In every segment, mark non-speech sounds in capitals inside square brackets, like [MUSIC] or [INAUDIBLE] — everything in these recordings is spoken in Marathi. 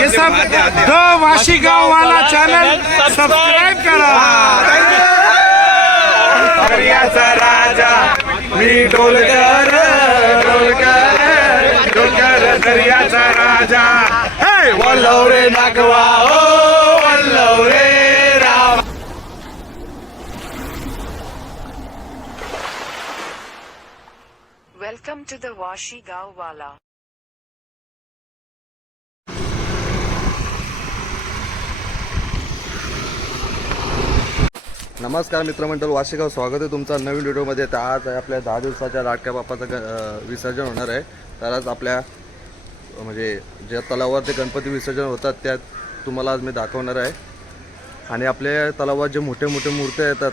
ये सब दो वाशी गांव वाला चैनल सब्सक्राइब करा राजा मी डोलकर डोलकर डोलकर दर्याचा राजा. हे वल्लव रे नागवा ओ वल्लव रे Ram. Welcome to the Washi Wala. नमस्कार मित्रमंडळ वाशिकाव स्वागत आहे तुमचा नवीन व्हिडिओमध्ये. तर आज आहे आपल्या दहा दिवसाच्या लाटक्या बाप्पाचं ग विसर्जन होणार आहे. तर आज आपल्या म्हणजे ज्या तलावावर ते गणपती विसर्जन होतात त्यात तुम्हाला आज मी दाखवणार आहे. आणि आपल्या तलावात जे मोठे मोठे मूर्त्या येतात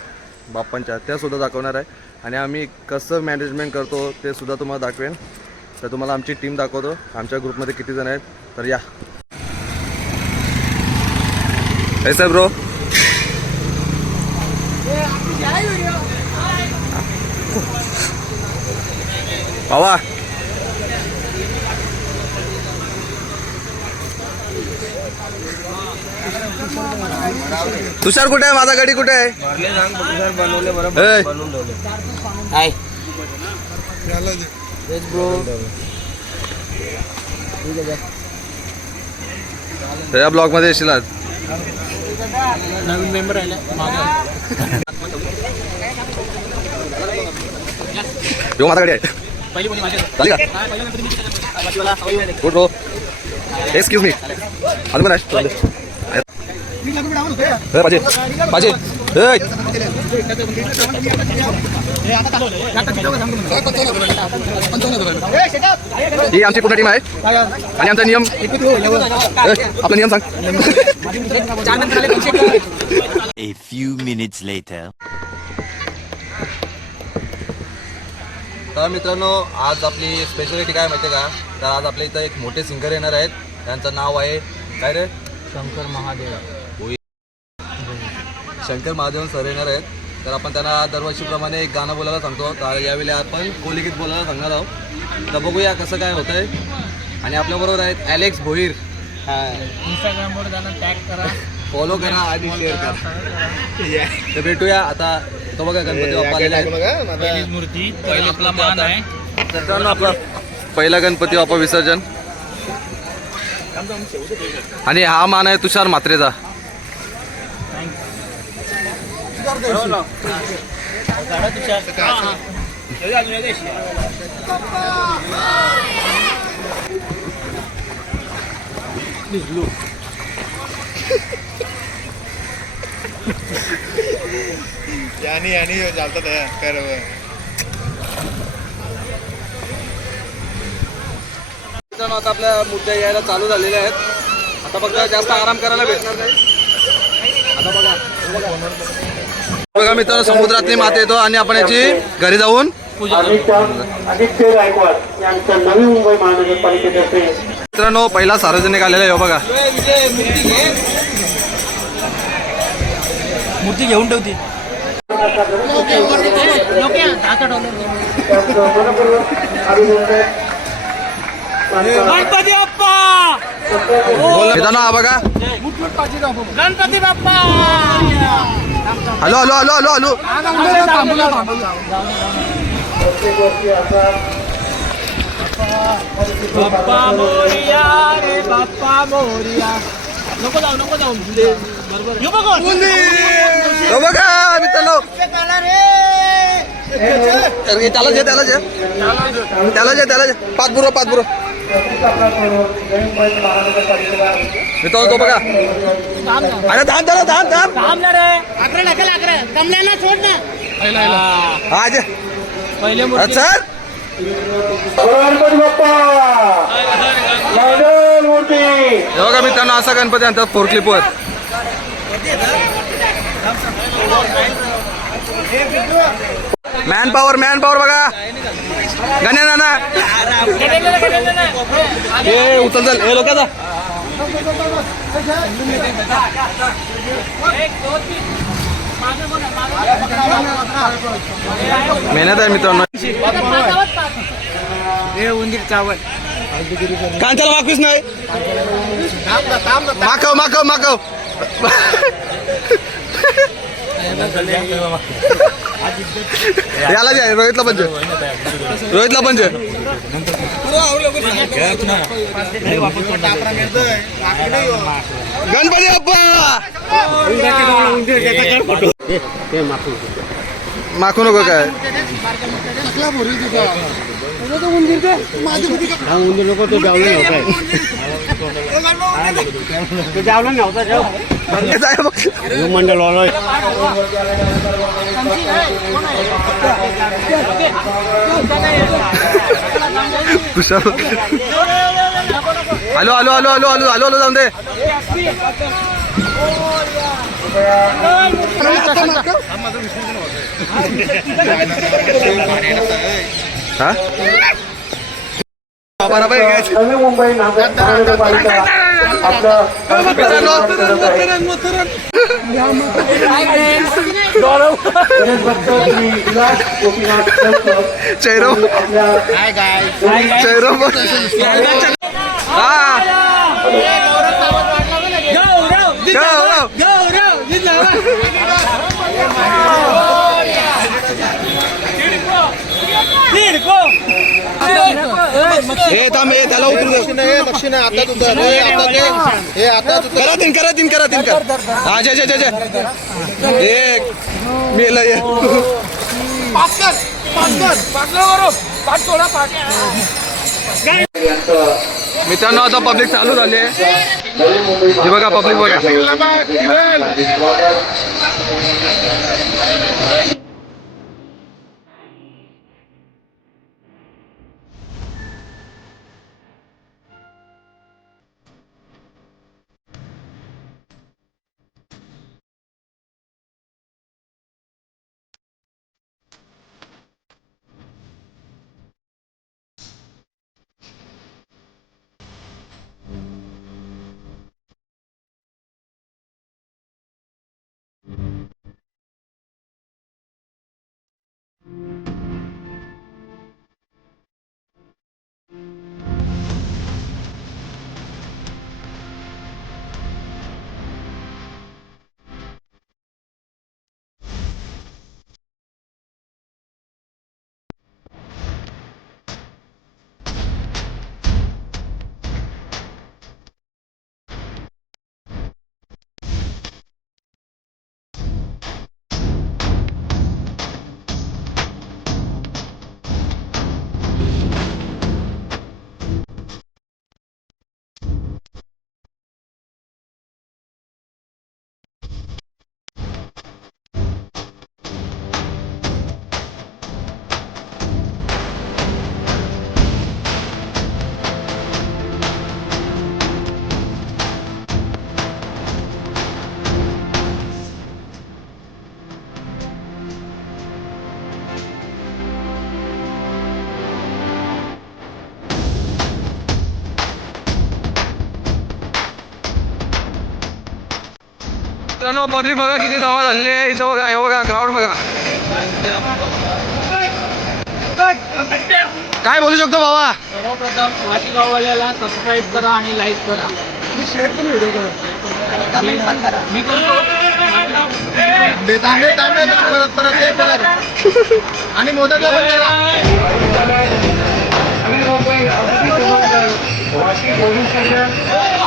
बाप्पांच्या त्यासुद्धा दाखवणार आहे. आणि आम्ही कसं मॅनेजमेंट करतो ते सुद्धा तुम्हाला दाखवेन. तर तुम्हाला आमची टीम दाखवतो. आमच्या ग्रुपमध्ये किती जण आहेत? तर या. सर ब्रो बाबा तुषार कुठे आहे? माझा गाडी कुठे आहे? या ब्लॉगमध्ये येशील आज. नवीन मेंबर आहे माझा गाडी आहे. झाली का गुड रो एक्सक्यूज मी अजून पण आहे ए, पाजी पाजी ए. ही आमची पूर्ण टीम आहे आणि आमचा नियम ए, आपला नियम सांग A few minutes later. तर मित्रांनो आज आपली स्पेशालिटी काय माहिती का? तर आज आपल्या इथं एक मोठे सिंगर येणार आहेत. त्यांचं नाव आहे काय रे? शंकर महादेव. शंकर महादेवन सर येणार आहेत. तर आपण त्यांना दरवर्षीप्रमाणे एक गाणं बोलायला सांगतो. तर यावेळी आपण कोलिगीत बोलायला सांगणार आहोत. तर बघूया कसं काय होतं आहे आणि आपल्याबरोबर आहेत ॲलेक्स भोईर इंस्टाग्रामवर जाणं टॅग करा. फॉलो करा आणि शेअर करा. [LAUGHS] तर भेटूया आता तो बघा गणपती बाप्पा आलेला आहे पहिली मूर्ती पहिला आपला मान आहे. मित्रांनो आपला पहिला गणपती बाप्पा विसर्जन. आणि हा मान आहे तुषार मात्रेचा [LAUGHS] यानी यानी चालतात मित्रांनो आता आपल्या मूर्त्या यायला चालू झालेल्या आहेत. आता फक्त जास्त आराम करायला भेटणार नाही. आता बघा बघा. मित्रांनो समुद्रातली माती येतो आणि आपण याची घरी जाऊन मित्रांनो पहिला सार्वजनिक आलेला आहे हे बघा. मूर्ती घेऊन ठेवती. गणपती बाप्पा मित्रांनो हा बघा. Ganpati Bappa hello hello hello hello hello. Bappa Morya रे बाप्पा मोरिया. नको जाऊ नको जाऊ. बरोबर बघ. मित्रांनो. त्याला जे त्याला जे. त्याला जे त्याला जे. पाचबुरो पाचबुरो मित्रांनो तो बघा. अरे धान त्याला धान धान. सोड ना. हा जे. पहिले अरे सर. हे बघा मित्रांनो असा गणपती आणतात फोर क्लिपवर. मॅन पॉवर मॅन पॉवर बघा. गण्या नाना. हे उचल चल. हे लोकांचा. मेहनत आहे मित्रांनो. हे उंदीर चावल. कांच्याला मागूच नाही? माकव माकव माकव याला जे रोहितला पंच रोहितला पंच गणपती बाप्पा! माखू नको काय हे जाय बघ. Tushar hello hello hello hello hello hello hello जाऊन दे हा बरोबर आहे काय? नवी मुंबई नागरिक महानगरपालिका आपलं हा जिंदाबाद तिडको हे थांब हे करा तीन करा तीन करा तीन कर. जय एक. मेलं ये मित्रांनो आता पब्लिक चालू झाली आहे. बघा पब्लिक बघा. मित्रांनो पब्लिक बघा किती जमा झालेली आहे. इथं बघा हे बघा ग्राउंड बघा. काय बोलू शकतो बाबा? सर्वप्रथम वाशी गाववाल्याला सबस्क्राईब करा आणि लाईक करा. मी करतो आणि पोलीस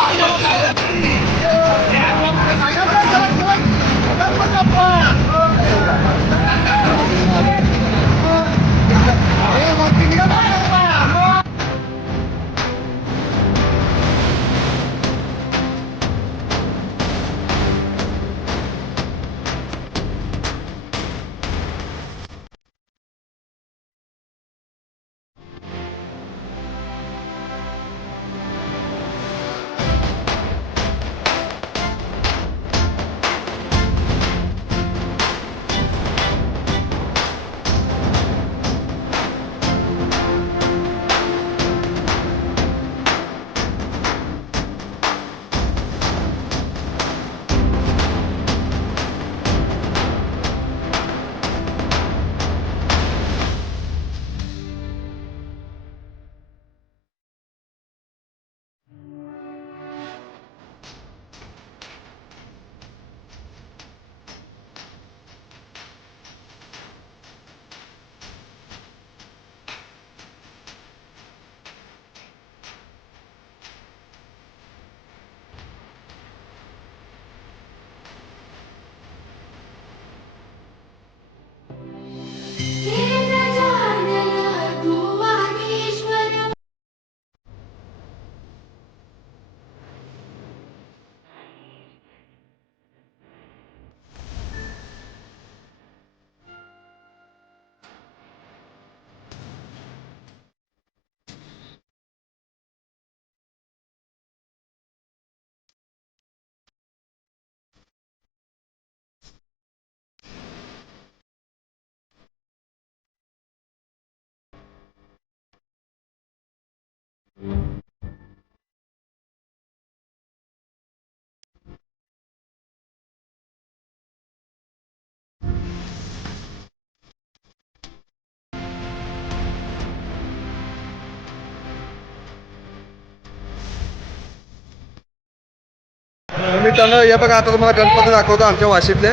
मित्रांनो हे बघा आता तुम्हाला गणपती दाखवतो आमच्या वाशीतले.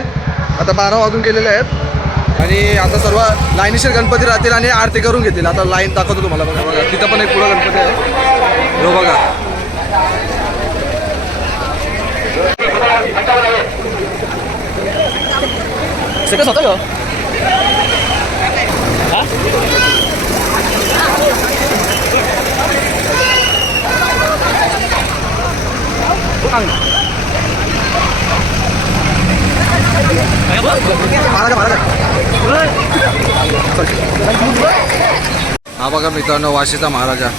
आता बारा वाजून गेलेले आहेत. आणि आता सर्व लाईनीशीर गणपती राहतील आणि आरती करून घेतील. आता लाईन दाखवतो तुम्हाला बघा बघा. तिथं पण एक पुढं गणपती आहे. हो बघा. सगळं स्वतः महाराजा महाराजा हा बघा मित्रांनो वाशीचा महाराजा.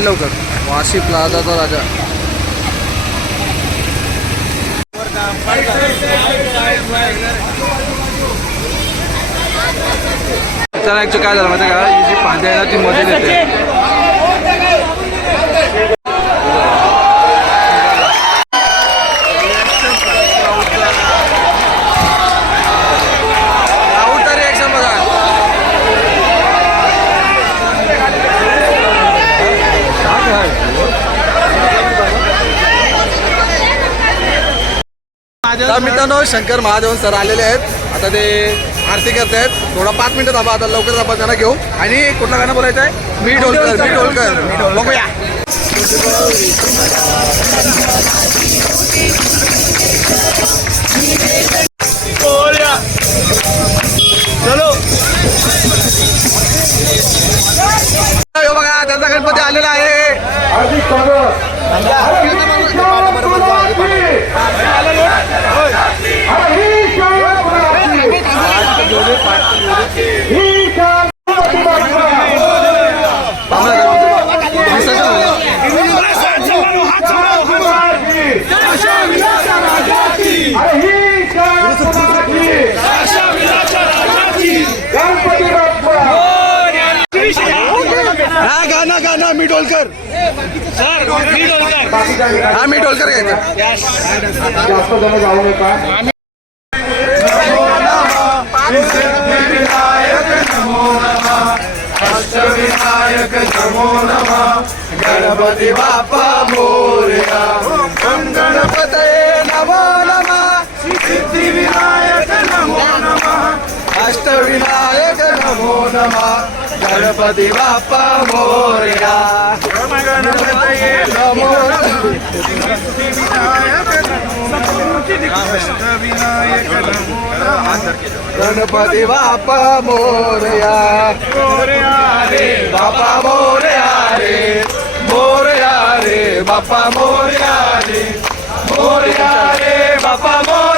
लवकर. वाशी प्लाझाचा राजा. त्याला ॲक्च्युली काय झालं माहिती का? ही जी पांढरी आहे ना ती मध्ये येते. तर मित्रांनो शंकर महादेवन सर आलेले आहेत. आता ते आरती करत आहेत. थोडा पाच मिनिटं थांबा आता लवकर आपण त्यांना घेऊ. आणि कुठलं गाणं बोलायचं आहे? मी ढोलकर मी ढोलकर. बघूया. चलो. हे बघा त्यांचा गणपती आलेला आहे हार्दिक स्वागत अरे ही शाळा कुणाची? अरे ही शाळा कुणाची? ही शाळा कुणाची बाजूला? विसर्जन होईल. अरे ही शाळा कुणाची? गणपती बाप्पा हा गाणं गाणं मी ढोलकर बाकीच्या हा मी ढोलकर घ्यायचं जास्त जण जाऊ नका गणपती बाप्पा मोरया गणपते नमो नमः सिद्धिविनायक नमो नमः अष्टविनायक नमो नमः। गणपती बाप्पा मोरया। गणपतये नमो गणपती बाप्पा मोरया। मोरया रे। बाप्पा मोरया रे। मोरया रे। बाप्पा मोरया रे। मोरया रे। बाप्पा मोरया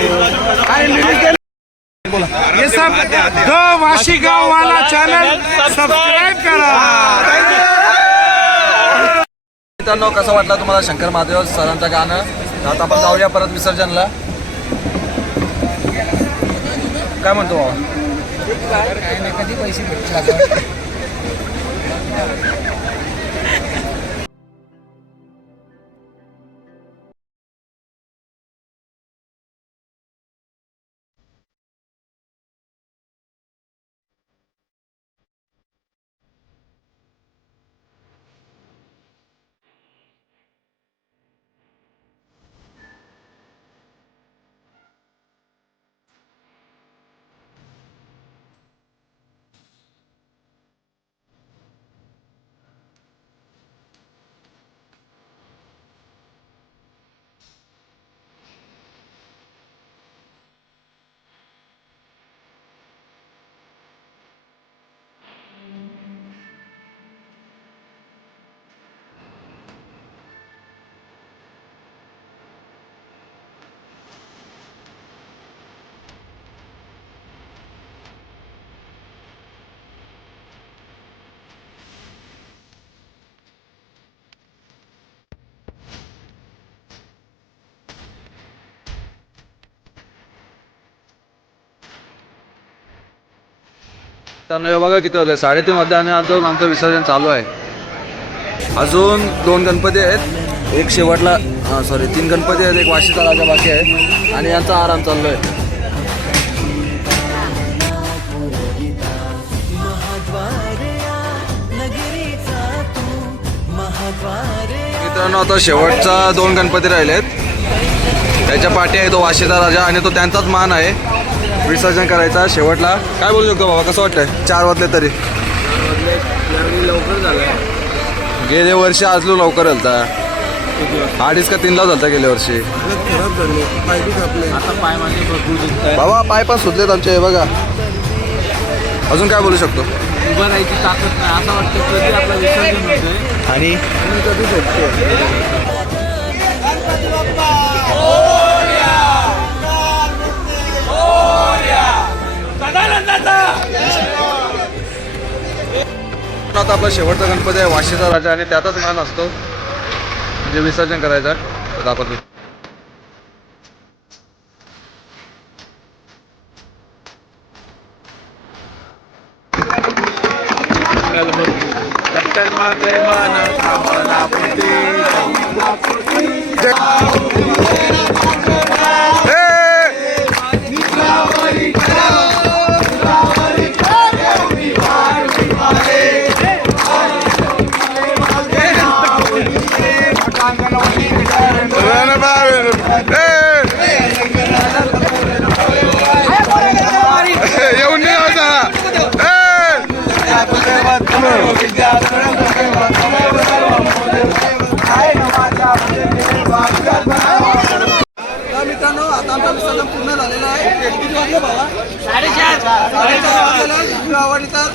ये सब दो वाशी गांव वाला चॅनल सबस्क्राईब करा. मित्रांनो कसं वाटलं तुम्हाला शंकर महादेव सरांचं गाणं? आता आपण जाऊया परत विसर्जनला. काय म्हणतो बाबा मित्रांनो हे बघा किती वाजले. साडेतीन वाजता आणि अजून आमचं विसर्जन चालू आहे. अजून दोन गणपती आहेत. एक शेवटला हां सॉरी तीन गणपती आहेत एक वाशीचा राजा बाकी आहे. आणि यांचा आराम चाललो आहे मित्रांनो आता शेवटचा दोन गणपती राहिले आहेत त्याच्या पाठी आहे तो वाशीचा राजा आणि तो त्यांचाच मान आहे. विसर्जन करायचा शेवटला. काय बोलू शकतो बाबा कसं वाटतंय? चार वाजले तरी. लवकर झालं गेल्या वर्षी आजलो लवकर झालता अडीच का तीनला झालता गेल्या वर्षी. बाबा पाय पण सुचलेत आमचे हे बघा. अजून काय बोलू शकतो? उभं राहायची ताकद नाही. असं वाटतं कधी आपलं विसर्जन होतंय? आणि? आता आपला शेवटचा गणपती आहे वाशीचा राजा आणि त्यातच मान असतो. म्हणजे विसर्जन करायचं तर आपण येऊन मित्रांनो आता आमचा विसर्जन पूर्ण झालेला आहे. किती वाजले बाबा? साडेचार. वाजलेला व्हिडिओ आवडली तर